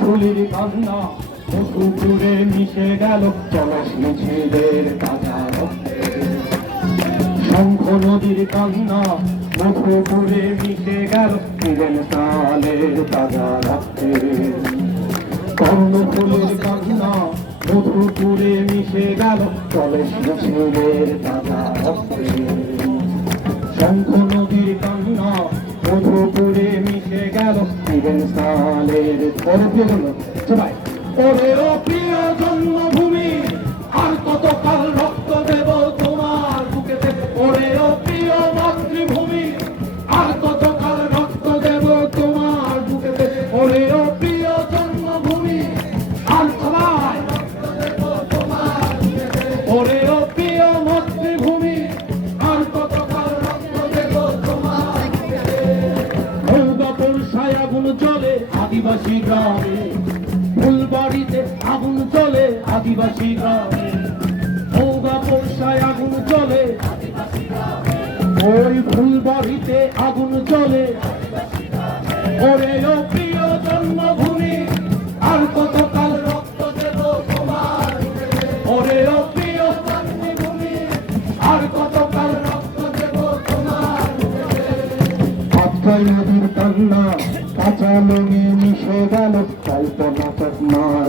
ফুলির কান্না পুকুরে মিশে গেল চলস মিছিলের তাজা শঙ্খ নদীর কান্না মুখপুরে মিশে গেল কিরেন তালের তাজা রক্তে কর্ণফুলের কান্না মধুপুরে মিশে গেল চলস মিছিলের তাজা শঙ্খ নদীর কান্না মধুপুরে মিশে গেল দিবেন সালের সবাই ওরে প্রিয় জন্মভূমি আদিবাসী গ্রামে, ফুলবাড়িতে আগুন চলে আদিবাসী গ্রামে ফুলবাপুর আগুন চলে ওই ফুলবাড়িতে আগুন চলে ওরে প্রিয় জন্মভূমি, আর কত কাল রক্ত দেব তোমার? ওরে প্রিয় জন্মভূমি আর রক্ত দেব তোমার? কান্না কাঁচা মিশে গেল কল্পনা চকমার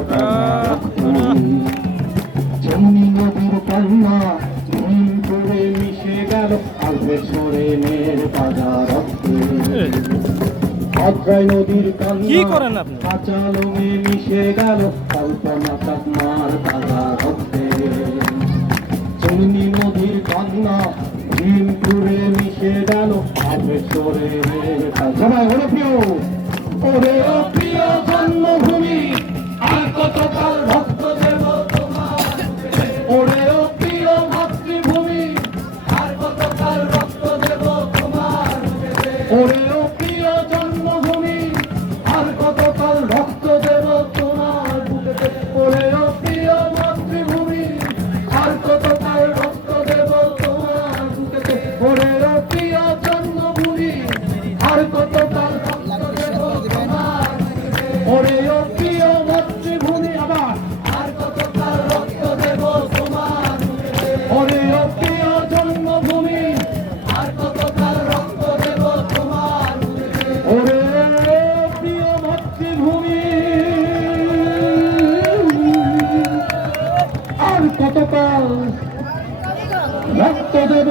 চন্নি নদীর কান্না ভীম করে মিশে গেল আলবেশ্বরে মেয়ের বাজার রক্তে নদীর কান্না? কাঁচা লঙে মিশে গেল কল্পনা চকমার বাজার রক্তে চন্নি নদীর কান্না ভীমপুরে মিশে গেল আবেশ্বরে সবাই ওরে প্রিয় ওরে ও প্রিয় জন্মভূমি, আর কত ভক্ত দেব তোমার? ওরে ও প্রিয় মাতৃভূমি, আর কত রক্ত দেব তোমার? ওরে কত রক্ত দেব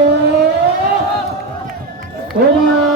তোমার